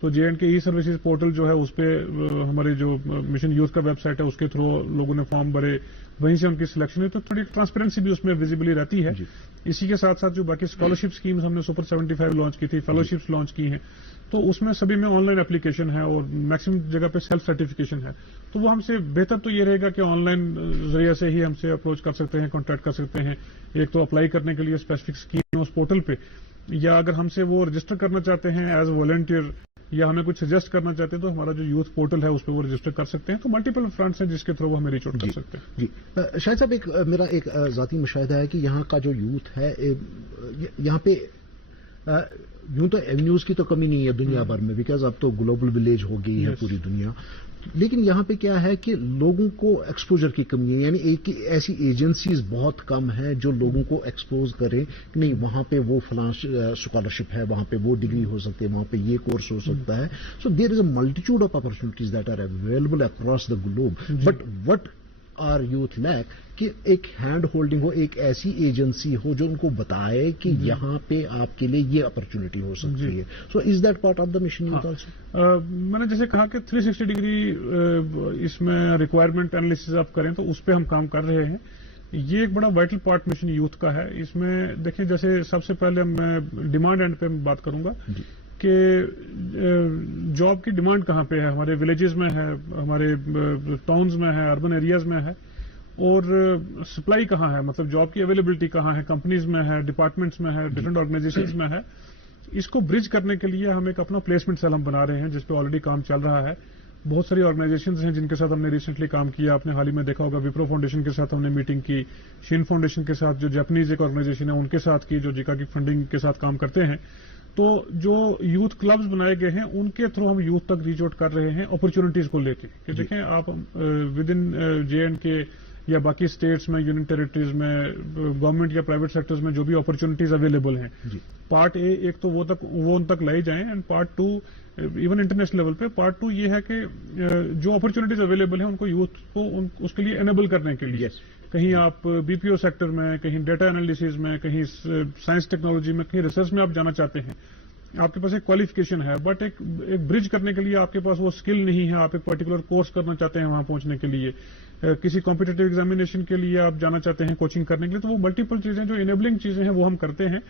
تو JNK کے ای services portal جو ہے اس پہ ہمارے جو مشن یوتھ کا ویب سائٹ ہے اس کے تھرو لوگوں نے فارم بھرے, وہیں سے ان کی سلیکشن ہے, تو تھوڑی ٹرانسپیرنسی بھی اس میں ویزیبلی رہتی ہے. اسی کے ساتھ ساتھ جو باقی اسکالرشپ اسکیمز ہم نے سپر 75 لانچ کی تھی, فیلوشپس لانچ کی ہیں, تو اس میں سبھی میں آن لائن اپلیکیشن ہے اور میکسیمم جگہ پہ سیلف سرٹیفکیشن ہے. تو وہ ہم سے بہتر تو یہ رہے گا کہ آن لائن ذریعے سے ہی ہم سے اپروچ کر سکتے ہیں, کانٹیکٹ کر سکتے ہیں. ایک تو اپلائی کرنے کے لیے اسپیسیفک اسکیم ہے اس پورٹل پہ, یا اگر ہم سے وہ رجسٹر کرنا چاہتے ہیں ایز والنٹیئر یا ہمیں کچھ سجیسٹ کرنا چاہتے ہیں تو ہمارا جو یوتھ پورٹل ہے اس پہ وہ رجسٹر کر سکتے ہیں. تو ملٹیپل فرنٹس ہیں جس کے تھرو ہمیں ریچ آؤٹ کر سکتے ہیں. جی شاہد صاحب, میرا ایک ذاتی مشاہدہ ہے کہ یہاں کا جو یوتھ ہے یہاں پہ یوں تو ایونیوز کی تو کمی نہیں ہے دنیا بھر میں, بیکاز اب تو گلوبل ولیج ہو گئی ہے پوری دنیا, لیکن یہاں پہ کیا ہے کہ لوگوں کو ایکسپوجر کی کمی ہے. یعنی ایک ایسی ایجنسیز بہت کم ہیں جو لوگوں کو ایکسپوز کریں کہ نہیں وہاں پہ وہ فلاں اسکالرشپ ہے, وہاں پہ وہ ڈگری ہو سکتی ہے, وہاں پہ یہ کورس ہو سکتا ہے. So there is a multitude of opportunities that are available across the globe, but what are youth lack کہ ایک ہینڈ ہولڈنگ ہو, ایک ایسی ایجنسی ہو جو ان کو بتائے کہ یہاں پہ آپ کے لیے یہ اپرچونٹی ہو سکتی ہے. So is that part of the mission youth also? میں نے جیسے کہا کہ 360 ڈگری اس میں ریکوائرمنٹ انالیسز آپ کریں تو اس پہ ہم کام کر رہے ہیں. یہ ایک بڑا وائٹل پارٹ مشن یوتھ کا ہے. اس میں دیکھیں جیسے سب سے پہلے میں ڈیمانڈ اینڈ پہ بات کروں گا کہ جاب کی ڈیمانڈ کہاں پہ ہے. ہمارے ولیجز میں ہے, ہمارے ٹاؤنز میں ہے, اربن ایریاز میں ہے, اور سپلائی کہاں ہے, مطلب جاب کی اویلیبلٹی کہاں ہے, کمپنیز میں ہے, ڈپارٹمنٹس میں ہے, ڈفرنٹ آرگنائزیشنز میں ہے. اس کو برج کرنے کے لیے ہم ایک اپنا پلیسمنٹ سیل ہم بنا رہے ہیں جس پہ آلریڈی کام چل رہا ہے. بہت ساری آرگنائزیشنز ہیں جن کے ساتھ ہم نے ریسنٹلی کام کیا. آپ نے حال ہی میں دیکھا ہوگا وپرو فاؤنڈیشن کے ساتھ ہم نے میٹنگ کی, شین فاؤنڈیشن کے ساتھ جو جاپنیز ایک آرگنائزیشن ہے ان کے ساتھ کی جو جیکا کی فنڈنگ کے ساتھ کام کرتے ہیں. تو جو یوتھ کلبز بنائے گئے ہیں ان کے تھرو ہم یوتھ تک ریچ آؤٹ کر رہے ہیں اپرچونٹیز کو لے کے کہ دیکھیں آپ ود ان JNK یا باقی اسٹیٹس میں, یونین ٹیریٹریز میں, گورنمنٹ یا پرائیویٹ سیکٹرز میں جو بھی اپرچونٹیز اویلیبل ہیں, پارٹ اے ایک تو وہ ان تک لائی جائیں, and part two even international level پہ پارٹ ٹو یہ ہے کہ جو اپرچونٹیز اویلیبل ہیں ان کو یوتھ کو اس کے لیے انیبل کرنے کے لیے کہیں آپ BPO سیکٹر میں, کہیں ڈیٹا انالیسز میں, کہیں سائنس ٹیکنالوجی میں, کہیں ریسرچ میں آپ جانا چاہتے ہیں, آپ کے پاس ایک کوالیفیکیشن ہے بٹ ایک برج کرنے کے لیے آپ کے پاس وہ اسکل نہیں ہے, آپ ایک پرٹیکولر کورس کرنا چاہتے ہیں وہاں پہنچنے کے لیے, کسی کمپیٹیٹو ایگزامینیشن کے لیے آپ جانا چاہتے ہیں کوچنگ کرنے کے لیے, تو وہ ملٹیپل چیزیں جو انیبلنگ چیزیں ہیں وہ ہم کرتے ہیں.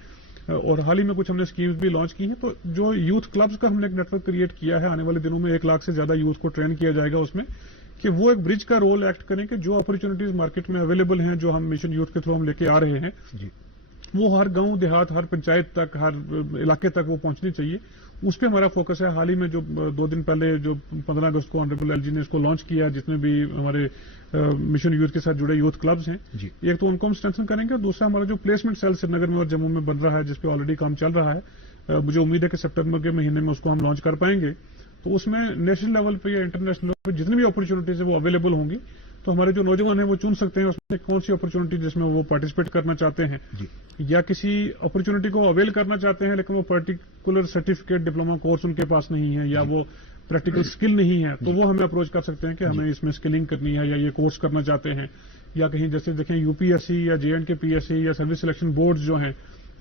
اور حال ہی میں کچھ ہم نے اسکیمز بھی لانچ کی ہیں. تو جو یوتھ کلبز کا ہم نے ایک نیٹ ورک کریٹ کیا ہے, آنے والے دنوں میں 1 لاکھ سے زیادہ یوتھ کو ٹرین کیا جائے گا اس میں, کہ وہ ایک برج کا رول ایکٹ کریں کہ جو اپرچونٹیز مارکیٹ میں اویلیبل ہیں جو ہم مشن یوتھ کے تھرو ہم لے کے آ رہے ہیں وہ ہر گاؤں دیہات, ہر پنچایت تک, ہر علاقے تک وہ پہنچنی چاہیے. اس پہ ہمارا فوکس ہے. حال ہی میں جو 2 دن پہلے جو 15 اگست کو آنریبل LG نے اس کو لانچ کیا, جتنے بھی ہمارے مشن یوتھ کے ساتھ جڑے یوتھ کلبز ہیں, ایک تو ان کو ہم اسٹرینتھن کریں گے, دوسرا ہمارا جو پلیسمنٹ سیل سری نگر میں اور جموں میں بن رہا ہے جس پہ آلریڈی کام چل رہا ہے, مجھے امید ہے کہ سپٹمبر کے مہینے میں اس کو ہم لانچ کر پائیں گے. تو اس میں نیشنل لیول پہ یا انٹرنیشنل لیول پہ جتنی بھی اپرچونٹیز ہیں وہ اویلیبل ہوں گی. تو ہمارے جو نوجوان ہیں وہ چن سکتے ہیں اس میں کون سی اپرچونٹی جس میں وہ پارٹیسپیٹ کرنا چاہتے ہیں, یا کسی اپرچونٹی کو اویل کرنا چاہتے ہیں لیکن وہ پرٹیکولر سرٹیفکیٹ ڈپلوما کورس ان کے پاس نہیں ہے, یا وہ پریکٹیکل اسکل نہیں ہے, تو وہ ہمیں اپروچ کر سکتے ہیں کہ ہمیں اس میں اسکلنگ کرنی ہے یا یہ کورس کرنا چاہتے ہیں. یا کہیں جیسے دیکھیں UPSC یا JNK PSC یا سروس سلیکشن بورڈز جو ہیں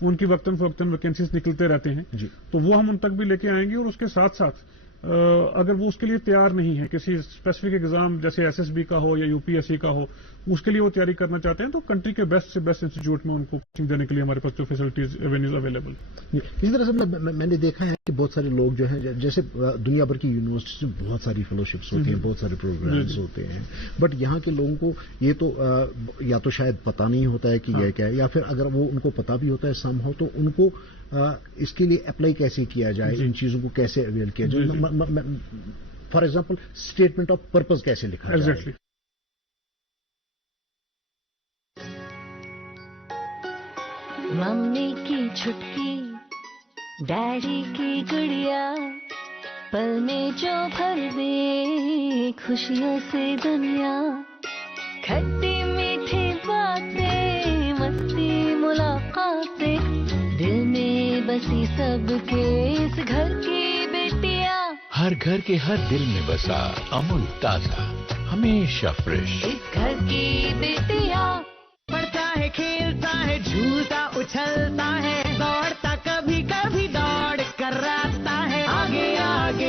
ان کی وقتاً فوقتاً ویکینسیز نکلتے رہتے ہیں, تو وہ ہم ان تک بھی لے کے آئیں گے. اور اس کے ساتھ ساتھ اگر وہ اس کے لیے تیار نہیں ہے, کسی اسپیسیفک ایگزام جیسے SSB کا ہو یا UPSC کا ہو, اس کے لیے وہ تیاری کرنا چاہتے ہیں, تو کنٹری کے بیسٹ سے بیسٹ انسٹیٹیوٹ میں ان کو کوچنگ دینے کے لیے ہمارے پاس جو فیسلٹیز ایونیوز اویلیبل. اسی طرح سے میں نے دیکھا ہے کہ بہت سارے لوگ جو ہیں جیسے دنیا بھر کی یونیورسٹیز میں بہت ساری فیلوشپس ہوتی ہیں, بہت سارے پروگرامز ہوتے ہیں, بٹ یہاں کے لوگوں کو یہ تو یا تو شاید پتہ نہیں ہوتا ہے کہ یہ کیا ہے, یا پھر اگر وہ ان کو پتہ بھی ہوتا ہے سم ہو تو ان کو اس کے لیے اپلائی کیسے کیا جائے, ان چیزوں کو کیسے اویل کیا جائے. For example statement of purpose کیسے لکھا جائے. ممی کی چھٹکی, ڈیڈی کی گڑیا, پل میں جو بھر دے خوشیوں سے دنیا, کھٹی میٹھی باتیں, مستی ملاقاتیں, دل میں بسی سب کے اس گھر کی بیٹیاں, ہر گھر کے ہر دل میں بسا امول تازہ ہمیشہ فریش, اس گھر کی بیٹیاں. پڑھتا ہے, کھیلتا ہے, جھولتا اچھلتا ہے, دوڑتا کبھی کبھی دوڑ کر راستہ ہے, آگے آگے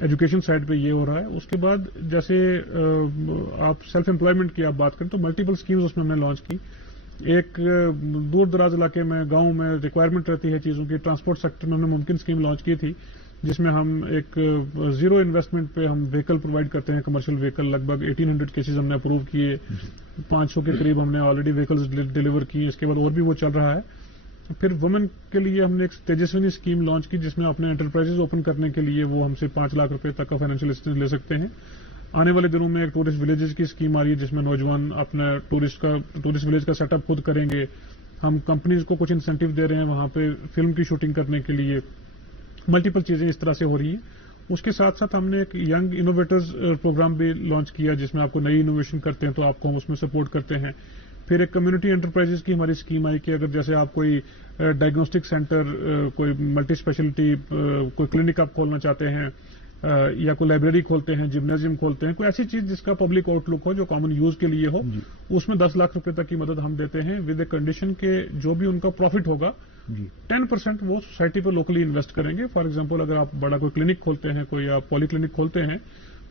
ایجوکیشن سائڈ پہ یہ ہو رہا ہے. اس کے بعد جیسے آپ سیلف امپلائمنٹ کی آپ بات کریں تو ملٹیپل اسکیمز اس میں ہم نے لانچ کی. ایک دور دراز علاقے میں گاؤں میں ریکوائرمنٹ رہتی ہے چیزوں کی, ٹرانسپورٹ سیکٹر میں ہم نے ممکن اسکیم لانچ کی تھی جس میں ہم ایک زیرو انویسٹمنٹ پہ ہم وہیکل پرووائڈ کرتے ہیں, کمرشل وہیکل. لگ بھگ 1800 کیسز ہم نے اپروو کیے, 500 کے قریب ہم نے آلریڈی وہیکلز ڈیلیور کیے. اس کے بعد اور بھی وہ چل رہا ہے. پھر وومن کے لیے ہم نے ایک تیجسونی اسکیم لانچ کی جس میں اپنے انٹرپرائز اوپن کرنے کے لیے وہ ہم سے 5 لاکھ روپے تک کا فائنینشیل اسسٹنس لے سکتے ہیں. آنے والے دنوں میں ایک ٹورسٹ ولیجز کی اسکیم آ رہی ہے جس میں نوجوان اپنا ٹورسٹ ولیج کا سیٹ اپ خود کریں گے. ہم کمپنیز کو کچھ انسینٹو دے رہے ہیں وہاں پہ فلم کی شوٹنگ کرنے کے لیے. ملٹیپل چیزیں اس طرح سے ہو رہی ہیں. اس کے ساتھ ساتھ ہم نے ایک ینگ انوویٹرز پروگرام بھی لانچ کیا جس میں آپ کو نئی انوویشن کرتے ہیں تو آپ کو ہم اس میں سپورٹ کرتے ہیں. پھر ایک کمیونٹی انٹرپرائز کی ہماری اسکیم آئی کہ اگر جیسے آپ کوئی ڈائگنوسٹک سینٹر, کوئی ملٹی اسپیشلٹی کوئی کلینک آپ کھولنا چاہتے ہیں یا کوئی لائبریری کھولتے ہیں, جمنازیم کھولتے ہیں, کوئی ایسی چیز جس کا پبلک آؤٹ لک ہو جو کامن یوز کے لیے ہو, اس میں 10 لاکھ روپے تک کی مدد ہم دیتے ہیں ود اے کنڈیشن کہ جو بھی ان کا پروفٹ ہوگا 10% وہ سوسائٹی پہ لوکلی انویسٹ کریں گے. فار ایگزامپل اگر آپ بڑا کوئی کلینک کھولتے ہیں, کوئی آپ پولی کلینک کھولتے ہیں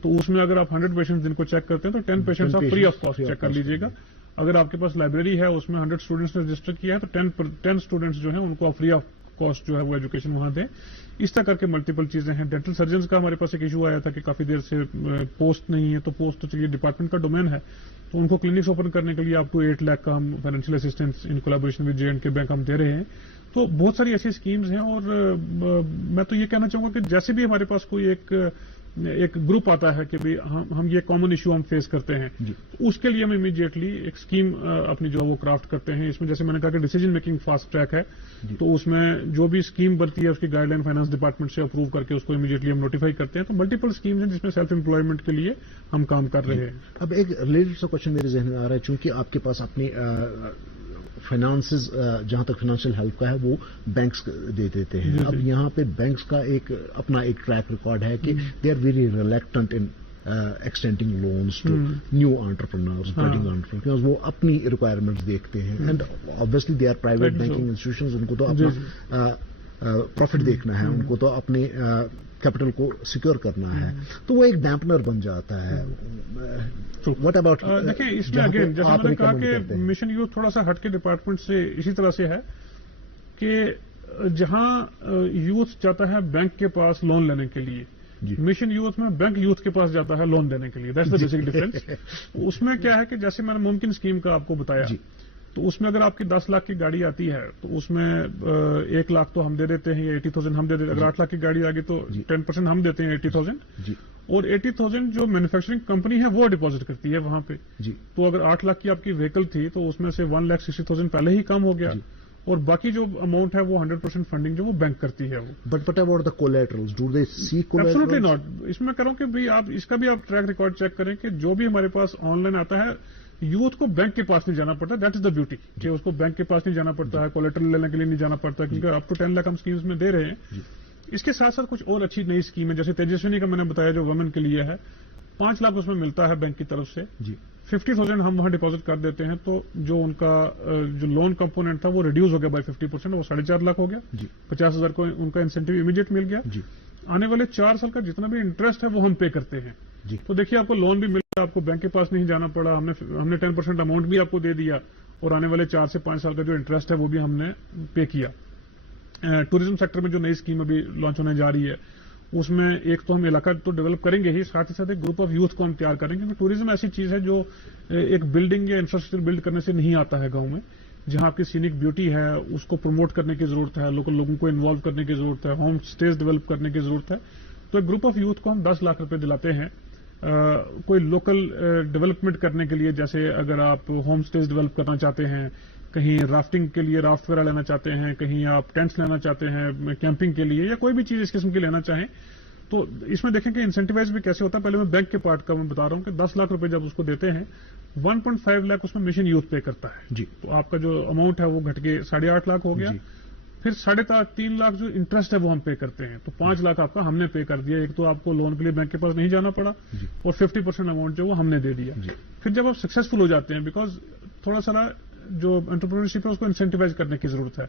تو اس میں اگر آپ 100 پیشنٹ جن کو چیک کرتے ہیں تو 10 پیشنٹ آپ فری آف کاسٹ چیک کر لیجیے گا. اگر آپ کے پاس لائبریری ہے اس میں 100 اسٹوڈنٹس نے رجسٹر کیا ہے تو 10 اسٹوڈنٹس جو ہیں ان کو آپ فری آف کاسٹ جو ہے وہ ایجوکیشن وہاں دیں. اس طرح کر کے ملٹیپل چیزیں ہیں. ڈینٹل سرجنز کا ہمارے پاس ایک ایشو آیا تھا کہ کافی دیر سے پوسٹ نہیں ہے, تو پوسٹ تو چلیے ڈپارٹمنٹ کا ڈومین ہے, تو ان کو کلینکس اوپن کرنے کے لیے آپ کو 8 لاکھ کا ہم financial assistance in collaboration with J&K bank ہم دے رہے ہیں. تو بہت ساری ایسی اسکیمز ہیں. اور میں تو یہ کہنا چاہوں گا کہ جیسے بھی ہمارے پاس کوئی ایک گروپ آتا ہے کہ ہم یہ کامن ایشو ہم فیس کرتے ہیں, اس کے لیے ہم امیڈیٹلی ایک اسکیم اپنی جو وہ کرافٹ کرتے ہیں. اس میں جیسے میں نے کہا کہ ڈیسیجن میکنگ فاسٹ ٹریک ہے, تو اس میں جو بھی اسکیم بنتی ہے اس کی گائیڈ لائن فائنانس ڈپارٹمنٹ سے اپروو کر کے اس کو امیڈیٹلی ہم نوٹیفائی کرتے ہیں. تو ملٹیپل اسکیمز ہیں جس میں سیلف امپلائمنٹ کے لیے ہم کام کر رہے ہیں. اب ایک ریلیٹڈ سا کوشچن میرے ذہن میں آ رہا ہے, چونکہ آپ کے پاس اپنی فائنانسز جہاں تک فائنینشیل ہیلپ کا ہے وہ بینکس دے دیتے ہیں. اب یہاں پہ بینکس کا اپنا ایک ٹریک ریکارڈ ہے کہ they are very reluctant in extending loans to new entrepreneurs, budding entrepreneurs. وہ اپنی requirements دیکھتے ہیں. And obviously they are private banking institutions. ان کو تو اپنا پروفٹ دیکھنا ہے, ان کو تو اپنے کیپٹل کو سیکیور کرنا ہے, تو وہ ایک ڈیمپنر بن جاتا ہے. واٹ اباؤٹ دیکھیں اس میں اگین جیسے میں نے کہا کہ مشن یوتھ تھوڑا سا ہٹ کے ڈپارٹمنٹ سے اسی طرح سے ہے کہ جہاں یوتھ جاتا ہے بینک کے پاس لون لینے کے لیے, مشن یوتھ میں بینک یوتھ کے پاس جاتا ہے لون دینے کے لیے. That's the basic difference. اس میں کیا ہے کہ جیسے میں نے ممکن اسکیم کا آپ کو بتایا, تو اس میں اگر آپ کی 10 لاکھ کی گاڑی آتی ہے تو اس میں 1 لاکھ تو ہم دے دیتے ہیں یا 80,000 ہم دے دیتے ہیں. اگر 8 لاکھ کی گاڑی آ گئی تو 10% ہم دیتے ہیں 80,000, اور 80,000 جو مینوفیکچرنگ کمپنی ہے وہ ڈپازٹ کرتی ہے وہاں پہ. تو اگر 8 لاکھ کی آپ کی وہیکل تھی تو اس میں سے 1,60,000 پہلے ہی کم ہو گیا, اور باقی جو اماؤنٹ ہے وہ 100% فنڈنگ جو وہ بینک کرتی ہے. وہ but what about the collaterals, do they see collaterals? Absolutely not. اس میں کروں کہ آپ اس کا بھی آپ ٹریک ریکارڈ چیک کریں کہ جو بھی ہمارے پاس آن لائن آتا ہے یوتھ کو بینک کے پاس نہیں جانا پڑتا. دیٹ از دا بیوٹی کہ اس کو بینک کے پاس نہیں جانا پڑتا ہے, کولیٹرل لینے کے لیے نہیں جانا پڑتا, کیونکہ اپ ٹو 10 لاکھ ہم اسکیمز میں دے رہے ہیں. اس کے ساتھ ساتھ کچھ اور اچھی نئی اسکیم ہے جیسے تیجسونی کا میں نے بتایا جو وومن کے لیے ہے. 5 لاکھ اس میں ملتا ہے بینک کی طرف سے, 50,000 ہم وہاں ڈپازٹ کر دیتے ہیں. تو جو ان کا جو لون کمپوننٹ تھا وہ ریڈیوز ہو گیا بائی 50%, وہ 4.5 لاکھ ہو گیا. 50,000 کو ان کا انسینٹو امیڈیٹ مل گیا. آنے والے 4 سال کا جتنا بھی انٹرسٹ ہے وہ ہم پے کرتے ہیں. تو دیکھیے آپ کو لون بھی مل گیا, آپ کو بینک کے پاس نہیں جانا پڑا, ہم نے 10% اماؤنٹ بھی آپ کو دے دیا, اور آنے والے 4 سے 5 سال کا جو انٹرسٹ ہے وہ بھی ہم نے پے کیا. ٹوریزم سیکٹر میں جو نئی اسکیم ابھی لانچ ہونے جا رہی ہے اس میں ایک تو ہم علاقہ تو ڈیولپ کریں گے ہی, ساتھ ہی ساتھ ایک گروپ آف یوتھ کو ہم تیار کریں گے. ٹوریزم ایسی چیز ہے جو ایک بلڈنگ یا انفراسٹرکچر بلڈ کرنے سے نہیں آتا ہے گاؤں میں. جہاں آپ کی سینک بیوٹی ہے اس کو پروموٹ کرنے کی ضرورت ہے, لوکل لوگوں کو انوالو کرنے کی ضرورت ہے, ہوم اسٹیز ڈیولپ کرنے کی ضرورت ہے. تو ایک گروپ آف یوتھ کو ہم 10 لاکھ روپے دلاتے ہیں کوئی لوکل ڈیولپمنٹ کرنے کے لیے. جیسے اگر آپ ہوم اسٹیز ڈیولپ کرنا چاہتے ہیں, کہیں رافٹنگ کے لیے رافٹ وغیرہ لینا چاہتے ہیں, کہیں آپ ٹینٹس لینا چاہتے ہیں کیمپنگ کے لیے, یا کوئی بھی چیز اس قسم کی لینا چاہیں, تو اس میں دیکھیں کہ انسینٹیوائز بھی کیسے ہوتا ہے. پہلے میں بینک کے پارٹ کا میں بتا رہا ہوں کہ 10 لاکھ روپے جب اس کو دیتے ہیں 1.5 لاکھ اس میں مشن یوتھ پے کرتا ہے. تو آپ کا جو اماؤنٹ ہے وہ گھٹ کے 8.5 لاکھ ہو گیا. پھر 3.5 لاکھ جو انٹرسٹ ہے وہ ہم پے کرتے ہیں. تو 5 لاکھ آپ کا ہم نے پے کر دیا. ایک تو آپ کو لون کے لیے بینک کے پاس نہیں جانا پڑا, اور 50% اماؤنٹ جو وہ ہم نے دے دیا. پھر جب آپ سکسیسفل ہو جاتے ہیں, بیکاز تھوڑا سا جو انٹرپرینورشپ ہے اس کو انسینٹیوائز کرنے کی ضرورت ہے.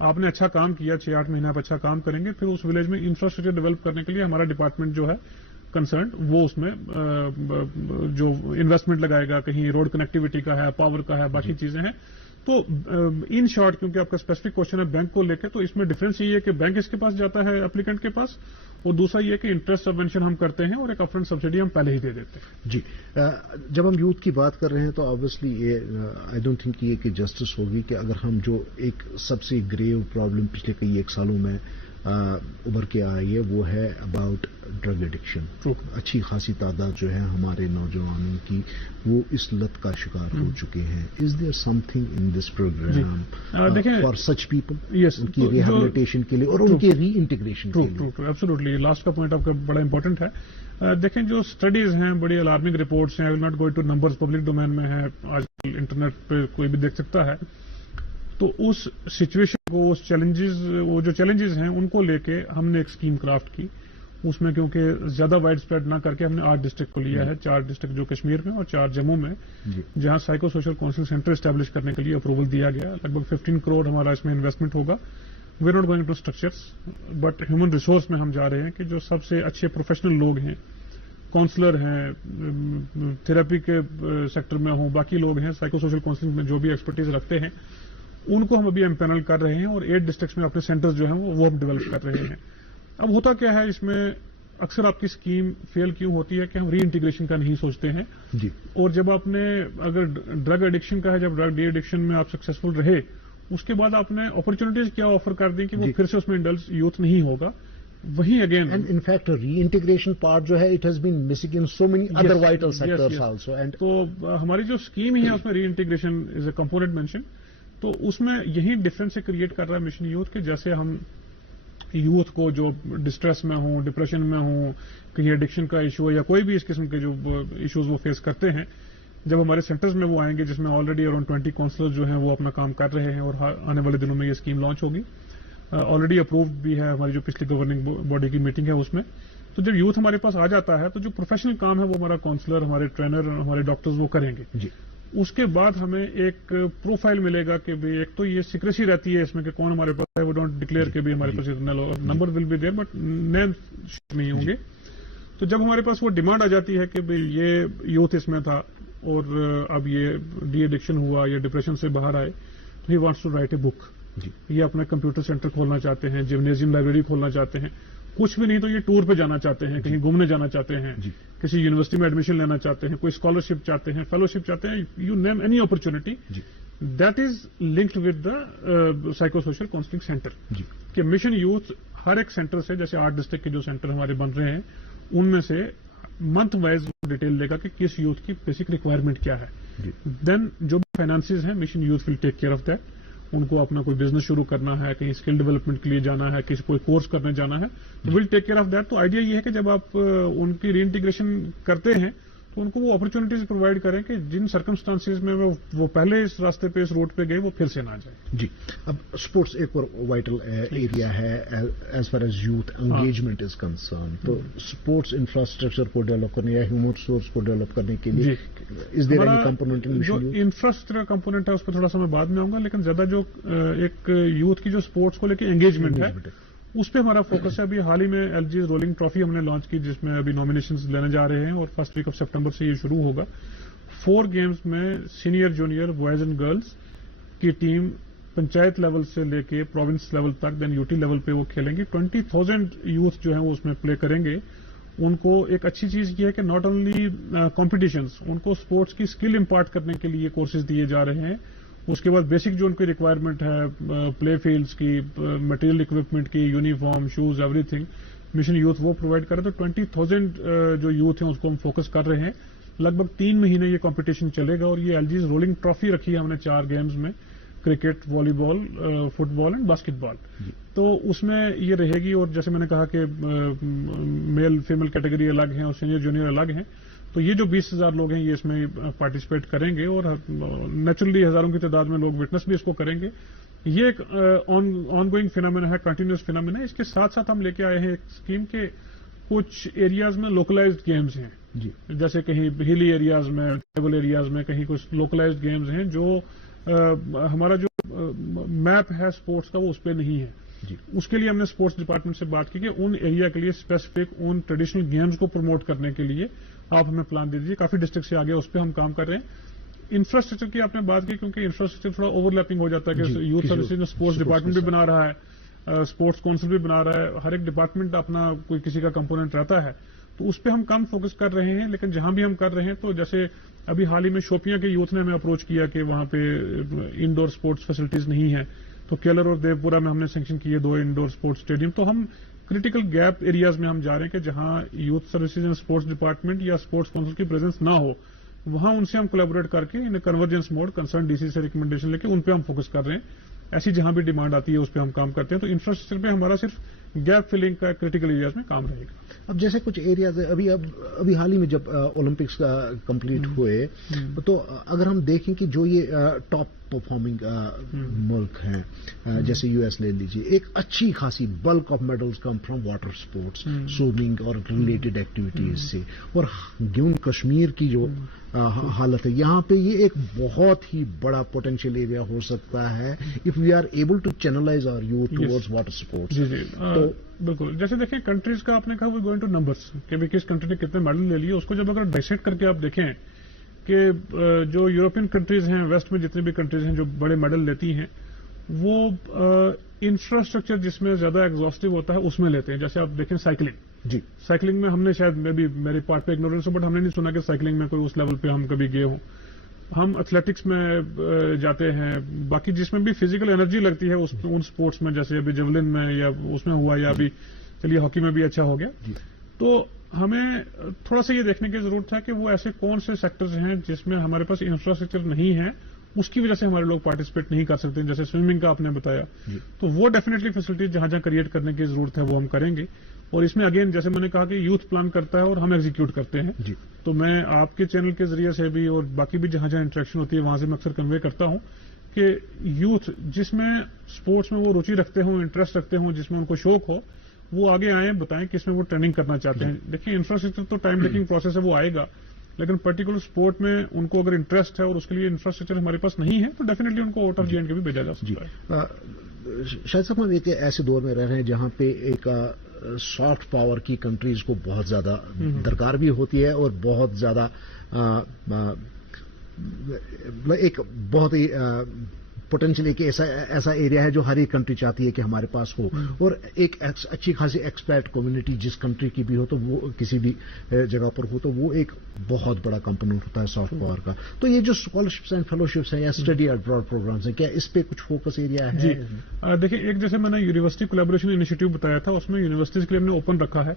آپ نے اچھا کام کیا, 6-8 مہینے آپ اچھا کام کریں گے, پھر اس ولیج میں انفراسٹرکچر ڈیولپ کرنے کے لیے ہمارا ڈپارٹمنٹ جو ہے کنسرنڈ وہ اس میں جو انویسٹمنٹ لگائے گا, کہیں روڈ کنیکٹیوٹی کا ہے, پاور کا ہے, باقی چیزیں ہیں. تو ان شارٹ, کیونکہ آپ کا اسپیسیفک کوشچن ہے بینک کو لے کے, تو اس میں ڈفرینس یہ ہے کہ بینک اس کے پاس جاتا ہے اپلیکینٹ کے پاس, اور دوسرا یہ کہ انٹرسٹ سبوینشن ہم کرتے ہیں اور ایک اپفرنٹ سبسڈی ہم پہلے ہی دے دیتے ہیں. جی, جب ہم یوتھ کی بات کر رہے ہیں تو آبویسلی آئی ڈونٹ تھنک یہ کہ جسٹس ہوگی کہ اگر ہم جو ایک سب سے گریو پرابلم پچھلے کئی ایک سالوں میں ابھر کے آئی ہے وہ ہے اباؤٹ ڈرگ ایڈکشن. اچھی خاصی تعداد جو ہے ہمارے نوجوانوں کی وہ اس لت کا شکار ہو چکے ہیں. Is there something in this program for such people, ان کی ریہیبلیٹیشن کے لیے اور ان کے ری انٹیگریشن کے لیے؟ ایبسولوٹلی, لاسٹ کا پوائنٹ آپ کا بڑا امپورٹنٹ ہے. دیکھیں جو اسٹڈیز ہیں بڑی الارمنگ رپورٹس ہیں, I will not go to numbers, public domain میں ہے, آج کل انٹرنیٹ پہ کوئی بھی دیکھ سکتا ہے. تو اس سچویشن کو, اس چیلنجز, وہ جو چیلنجز ہیں ان کو لے کے ہم نے ایک اسکیم کرافٹ کی. اس میں کیونکہ زیادہ وائڈ اسپریڈ نہ کر کے ہم نے 8 ڈسٹرکٹ کو لیا ہے, 4 ڈسٹرکٹ جو کشمیر میں اور 4 جموں میں, جہاں psycho social council centre establish کرنے کے لیے اپروول دیا گیا. لگ بھگ 15 کروڑ ہمارا اس میں انویسٹمنٹ ہوگا. We are not going to structures, but human resource میں ہم جا رہے ہیں کہ جو سب سے اچھے پروفیشنل لوگ ہیں, کاؤنسلر ہیں, تھراپی کے سیکٹر میں ہوں, باقی لوگ ہیں سائیکو سوشل کاؤنسلنگ میں جو بھی ایکسپرٹیز رکھتے ہیں, ان کو ہم ابھی امپینل کر رہے ہیں اور 8 ڈسٹرکٹس میں اپنے سینٹرز جو ہیں وہ ہم ڈیولپ کر رہے ہیں. اب ہوتا کیا ہے اس میں, اکثر آپ کی اسکیم فیل کیوں ہوتی ہے کہ ہم ری انٹیگریشن کا نہیں سوچتے ہیں. جی, اور جب آپ نے اگر ڈرگ ایڈکشن کا ہے, جب ڈرگ ڈی ایڈکشن میں آپ سکسیسفل رہے, اس کے بعد آپ نے اپرچونیٹیز کیا آفر کر دی کہ وہ پھر سے اس میں انڈلس یوتھ نہیں ہوگا. وہی again and in fact reintegration part جو ہے it has been missing in so many other vital sectors also. And تو ہماری جو اسکیم ہے اس میں reintegration is a component mention. تو اس میں یہی ڈفرینس کریٹ کر رہا ہے مشن یوتھ کے, جیسے ہم یوتھ کو جو ڈسٹریس میں ہوں, ڈپریشن میں ہوں, کہیں ایڈکشن کا ایشو یا کوئی بھی اس قسم کے جو ایشوز وہ فیس کرتے ہیں, جب ہمارے سینٹرز میں وہ آئیں گے, جس میں آلریڈی اراؤنڈ 20 کاؤنسلر جو ہیں وہ اپنا کام کر رہے ہیں, اور آنے والے دنوں میں یہ اسکیم لانچ ہوگی. آلریڈی اپرووڈ بھی ہے, ہماری جو پچھلی گورننگ باڈی کی میٹنگ ہے اس میں. تو جب یوتھ ہمارے پاس آ جاتا ہے تو جو پروفیشنل کام ہے وہ ہمارا کاؤنسلر, ہمارے ٹرینر, ہمارے ڈاکٹرز وہ کریں گے. جی, اس کے بعد ہمیں ایک پروفائل ملے گا کہ ایک تو یہ سیکریسی رہتی ہے اس میں کہ کون ہمارے پاس ہے, وہ ڈونٹ ڈکلیئر کہ ہمارے پاس اتنا number will be there, but name نہیں ہوں گے. تو جب ہمارے پاس وہ ڈیمانڈ آ جاتی ہے کہ یہ یوتھ اس میں تھا اور اب یہ ڈی ایڈکشن ہوا یا ڈپریشن سے باہر آئے, تو ہی وانٹس ٹو رائٹ اے بک. یہ اپنا کمپیوٹر سینٹر کھولنا چاہتے ہیں, جمنیزیم لائبریری کھولنا چاہتے ہیں, کچھ بھی نہیں تو یہ ٹور پہ جانا چاہتے ہیں, کہیں گھومنے جانا چاہتے ہیں, کسی یونیورسٹی میں ایڈمیشن لینا چاہتے ہیں, کوئی اسکالرشپ چاہتے ہیں, فیلوشپ چاہتے ہیں, you name any opportunity that is linked with the psycho social counselling centre. کہ مشن یوتھ ہر ایک سینٹر سے, جیسے 8 ڈسٹرکٹ کے جو سینٹر ہمارے بن رہے ہیں ان میں سے منتھ وائز ڈیٹیل دے گا کہ کس یوتھ کی بیسک ریکوائرمنٹ کیا ہے. دین جو بھی فائنانسز ہیں mission youth will take care of that. ان کو اپنا کوئی بزنس شروع کرنا ہے, کہیں اسکل ڈیولپمنٹ کے لیے جانا ہے, کسی کوئی کورس کرنے جانا ہے, تو ول ٹیک کیئر آف دیٹ. تو آئیڈیا یہ ہے کہ جب آپ ان کی ری انٹیگریشن کرتے ہیں تو ان کو وہ اپرچونیٹیز پرووائڈ کریں کہ جن سرکمسٹانسز میں وہ پہلے اس راستے پہ, اس روٹ پہ گئے, وہ پھر سے نہ جائیں. جی, اب اسپورٹس ایک اور وائٹل ایریا ہے as far as youth engagement is concern. تو اسپورٹس انفراسٹرکچر کو ڈیولپ کرنے یا ہیومن ریسورس کو ڈیولپ کرنے کے لیے از دیر اینی کمپوننٹ ان جو انفراسٹرکچر کمپوننٹ ہے اس پہ تھوڑا سا میں بعد میں آؤں گا, لیکن زیادہ جو ایک یوتھ کی جو اسپورٹس کو لے کے انگیجمنٹ ہے اس پہ ہمارا فوکس ہے. ابھی حال ہی میں ایل جی رولنگ ٹرافی ہم نے لانچ کی, جس میں ابھی نامینیشنز لینے جا رہے ہیں اور فرسٹ ویک آف سپٹمبر سے یہ شروع ہوگا. 4 گیمز میں senior junior boys and girls کی ٹیم پنچایت لیول سے لے کے پروونس لیول تک, دین یوٹی لیول پہ وہ کھیلیں گے. 20,000 یوتھ جو ہیں وہ اس میں پلے کریں گے. ان کو ایک اچھی چیز یہ ہے کہ ناٹ اونلی کمپٹیشنز, ان کو اسپورٹس کی اسکل امپارٹ کرنے کے لیے کورسز دیے جا رہے ہیں. اس کے بعد بیسک جو ان کی ریکوائرمنٹ ہے پلے فیلڈس کی, مٹیریل اکوپمنٹ کی, uniform, shoes, everything mission youth وہ پرووائڈ کرے. تو 20,000 جو یوتھ ہیں اس کو ہم فوکس کر رہے ہیں. لگ بھگ 3 مہینے یہ کمپٹیشن چلے گا. اور یہ ایل جیز رولنگ ٹرافی رکھی ہے ہم نے 4 گیمز میں, کرکٹ, والی بال, فٹ بال اینڈ باسکٹ بال. تو اس میں یہ رہے گی. اور جیسے میں نے کہا کہ میل فیمل کیٹیگری الگ ہیں اور سینئر جونیئر الگ ہیں. تو یہ جو 20,000 لوگ ہیں یہ اس میں پارٹیسپیٹ کریں گے, اور نیچرلی ہزاروں کی تعداد میں لوگ وٹنس بھی اس کو کریں گے. یہ ایک آن گوئنگ فینامنا ہے, کنٹینیوس فینامنا ہے. اس کے ساتھ ساتھ ہم لے کے آئے ہیں ایک اسکیم کے کچھ ایریاز میں لوکلائزڈ گیمز ہیں, جیسے کہیں ہلی ایریاز میں, ٹرائبل ایریاز میں کہیں کچھ لوکلائزڈ گیمز ہیں جو ہمارا جو میپ ہے اسپورٹس کا وہ اس پہ نہیں ہے. اس کے لیے ہم نے اسپورٹس ڈپارٹمنٹ سے بات کی کہ ان ایریا کے لیے اسپیسیفک ان ٹریڈیشنل گیمز کو پروموٹ کرنے کے لیے آپ ہمیں پلان دے دیجیے. کافی ڈسٹرکٹ سے آگے اس پہ ہم کام کر رہے ہیں. انفراسٹرکچر کی آپ نے بات کی کیونکہ انفراسٹرکچر تھوڑا اوور لیپنگ ہو جاتا ہے کہ یوتھ سروسز میں اسپورٹس ڈپارٹمنٹ بھی بنا رہا ہے, اسپورٹس کونسل بھی بنا رہا ہے, ہر ایک ڈپارٹمنٹ اپنا کوئی کسی کا کمپوننٹ رہتا ہے, تو اس پہ ہم کم فوکس کر رہے ہیں. لیکن جہاں بھی ہم کر رہے ہیں تو جیسے ابھی حال ہی میں شوپیاں کے یوتھ نے ہمیں اپروچ کیا کہ وہاں پہ انڈور اسپورٹس فیسلٹیز نہیں ہیں, تو کیلر اور دیو پورا میں ہم نے سینکشن کیے 2 انڈور اسپورٹس اسٹیڈیم. تو ہم کریٹیکل گیپ ایریاز میں ہم جا رہے ہیں کہ جہاں youth services and sports department یا اسپورٹس کونسل کی پریزنس نہ ہو, وہاں ان سے ہم کولیبوریٹ کر کے in convergence mode concern D C سے ریکمنڈیشن لے کے ان پہ ہم فوکس کر رہے ہیں. ایسی جہاں بھی ڈیمانڈ آتی ہے اس پہ ہم کام کرتے ہیں. تو انفراسٹرکچر پہ ہمارا صرف گیپ فلنگ کا کریٹیکل ایریاز میں کام رہے گا. اب جیسے کچھ ایریاز ابھی حال ہی میں جب اولمپکس کا کمپلیٹ ہوئے تو اگر ہم دیکھیں کہ جو یہ ٹاپ پرفارمنگ ملک ہیں جیسے یو ایس لے لیجیے, ایک اچھی خاصی bulk of medals come from water sports, swimming اور ریلیٹڈ ایکٹیویٹیز سے. اور گیون کشمیر کی جو حالت ہے یہاں پہ یہ ایک بہت ہی بڑا پوٹینشیل ایریا ہو سکتا ہے if we are able to channelise our youth towards water sports. تو بالکل جیسے دیکھیں کنٹریز کا آپ نے کہا وہ گوئنگ ٹو نمبرس کہ بھی کس کنٹری نے کتنے میڈل لے لیے, اس کو جب اگر ڈائسیکٹ کر کے آپ دیکھیں کہ جو یورپین کنٹریز ہیں, ویسٹ میں جتنی بھی کنٹریز ہیں جو بڑے میڈل لیتی ہیں, وہ انفراسٹرکچر جس میں زیادہ ایگزاسٹو ہوتا ہے اس میں لیتے ہیں. جیسے آپ دیکھیں سائیکلنگ, سائیکلنگ میں ہم نے شاید میں بھی میری پارٹ پہ اگنورینس ہو, بٹ ہم نے نہیں سنا کہ سائیکلنگ میں کوئی اس لیول پہ ہم کبھی گئے ہوں. ہم ایتھلیٹکس میں جاتے ہیں, باقی جس میں بھی فزیکل انرجی لگتی ہے ان اسپورٹس میں, جیسے ابھی جیولن میں یا اس میں ہوا, یا ابھی چلیے ہاکی میں بھی اچھا ہو گیا. تو ہمیں تھوڑا سا یہ دیکھنے کی ضرورت ہے کہ وہ ایسے کون سے سیکٹرز ہیں جس میں ہمارے پاس انفراسٹرکچر نہیں ہے, اس کی وجہ سے ہمارے لوگ پارٹیسپیٹ نہیں کر سکتے. جیسے سوئمنگ کا آپ نے بتایا, تو وہ ڈیفینیٹلی فیسلٹیز جہاں جہاں کریٹ کرنے کی ضرورت ہے وہ ہم کریں گے. اور اس میں اگین جیسے میں نے کہا کہ یوتھ پلان کرتا ہے اور ہم ایگزیکیوٹ کرتے ہیں. تو میں آپ کے چینل کے ذریعے سے بھی اور باقی بھی جہاں جہاں انٹریکشن ہوتی ہے وہاں سے میں اکثر کنوے کرتا ہوں کہ یوتھ جس میں اسپورٹس میں وہ روچی رکھتے ہوں, انٹرسٹ رکھتے ہوں, جس میں ان کو شوق ہو, وہ آگے آئیں, بتائیں کس میں وہ ٹریننگ کرنا چاہتے ہیں. دیکھیں انفراسٹرکچر تو ٹائم ٹیکنگ پروسیس ہے, وہ آئے گا, لیکن پرٹیکولر اسپورٹ میں ان کو اگر انٹرسٹ ہے اور اس کے لیے انفراسٹرکچر ہمارے پاس نہیں ہے تو ڈیفینیٹلی ان کو آؤٹ آف GNK بھی بھیجا جا سکتا ہے. شاید صاحب ہم ایک ایسے دور میں رہ رہے ہیں جہاں پہ ایک سافٹ پاور کی کنٹریز کو بہت زیادہ درکار بھی ہوتی ہے اور بہت زیادہ ایک بہت ہی پوٹینشیل ایک ایسا ایریا ہے جو ہر ایک کنٹری چاہتی ہے کہ ہمارے پاس ہو, اور ایک اچھی خاصی ایکسپیٹ کمیونٹی جس کنٹری کی بھی ہو تو وہ کسی بھی جگہ پر ہو تو وہ ایک بہت بڑا کمپوننٹ ہوتا ہے سافٹ پاور کا. تو یہ جو اسکالرشپس اینڈ فیلوشپس ہیں یا اسٹڈی ابراڈ پروگرامس ہیں, کیا اس پہ کچھ فوکس ایریا ہے؟ دیکھیں ایک جیسے میں نے یونیورسٹی کولیبوریشن انیشیٹو بتایا تھا, اس میں یونیورسٹیز کے لیے ہم نے اوپن رکھا ہے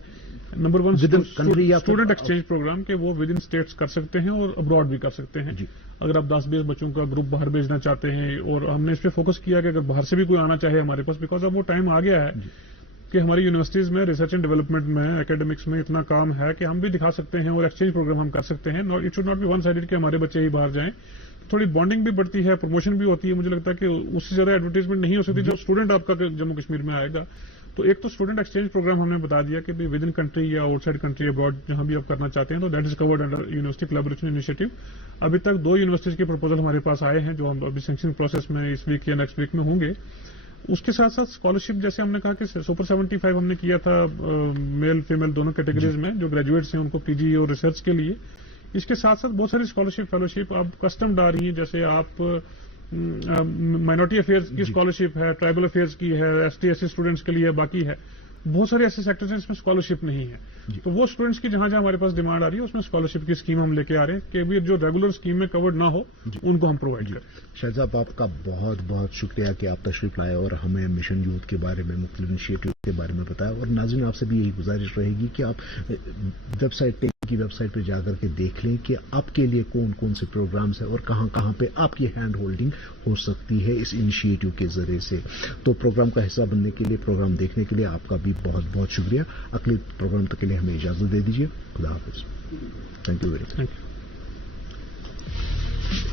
نمبر 1 اسٹوڈنٹ ایکسچینج پروگرام کہ وہ ود ان اسٹیٹس کر سکتے ہیں اور ابراڈ بھی کر سکتے ہیں. اگر آپ 10-20 بچوں کا گروپ باہر بھیجنا چاہتے ہیں, اور ہم نے اس پہ فوکس کیا کہ اگر باہر سے بھی کوئی آنا چاہے ہمارے پاس, بیکاز اب وہ ٹائم آ گیا ہے کہ ہماری یونیورسٹیز میں ریسرچ اینڈ ڈیولپمنٹ میں اکیڈمکس میں اتنا کام ہے کہ ہم بھی دکھا سکتے ہیں اور ایکسچینج پروگرام ہم کر سکتے ہیں. It should not be one sided کہ ہمارے بچے ہی باہر جائیں. تھوڑی بانڈنگ بھی بڑھتی ہے, پروموشن بھی ہوتی ہے. مجھے لگتا ہے کہ اس سے زیادہ ایڈورٹائزمنٹ نہیں ہو سکتی جو اسٹوڈنٹ آپ کا جموں کشمیر میں آئے گا. تو ایک تو اسٹوڈنٹ ایکسچینج پروگرام ہم نے بتا دیا کہ ود ان کنٹری یا آؤٹ سائڈ کنٹری ابراڈ جہاں بھی آپ کرنا چاہتے ہیں تو that is covered under university collaboration initiative. ابھی تک 2 یونیورسٹیز کے پرپوزل ہمارے پاس آئے ہیں جو ہم ابھی سینکشن پروسیس میں اس ویک یا نیکسٹ ویک میں ہوں گے. اس کے ساتھ ساتھ اسکالرشپ جیسے ہم نے کہا کہ سپر 75 ہم نے کیا تھا میل فیمیل دونوں کیٹیگریز میں جو گریجویٹس ہیں ان کو PG اور ریسرچ کے لیے. اس کے ساتھ ساتھ بہت ساری اسکالرشپ فیلوشپ اب کسٹمڈ آ رہی ہیں. جیسے آپ مائنورٹی افیئرز کی اسکالرشپ ہے, ٹرائبل افیئرز کی ہے, ST SC اسٹوڈنٹس کے لیے باقی ہے. بہت سارے ایسے سیکٹرز ہیں جس میں اسکالرشپ نہیں ہے. تو وہ اسٹوڈنٹس کی جہاں جہاں ہمارے پاس ڈیمانڈ آ رہی ہے اس میں اسکالرشپ کی اسکیم ہم لے کے آ رہے ہیں کہ بھی جو ریگولر اسکیم میں کورڈ نہ ہو ان کو ہم پرووائڈ کریں. شاہد صاحب آپ کا بہت بہت شکریہ کہ آپ تشریف لائے اور ہمیں مشن یوتھ کے بارے میں, مختلف انیشیٹو کے بارے میں بتایا. اور ناظرین آپ سے بھی یہی گزارش رہے گی کہ آپ ویب سائٹ کی ویب سائٹ پہ جا کر کے دیکھ لیں کہ آپ کے لیے کون کون سے پروگرامز ہیں اور کہاں کہاں پہ آپ کی ہینڈ ہولڈنگ ہو سکتی ہے اس انیشیٹو کے ذریعے سے. تو پروگرام کا حصہ بننے کے لیے, پروگرام دیکھنے کے لیے آپ کا بھی بہت بہت شکریہ. اگلے پروگرام تک کے لیے ہمیں اجازت دے دیجیے. خدا حافظ. Thank you very much.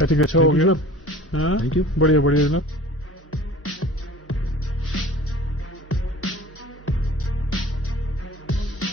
اچھا ہو گیا. Thank you. بڑھیا جناب.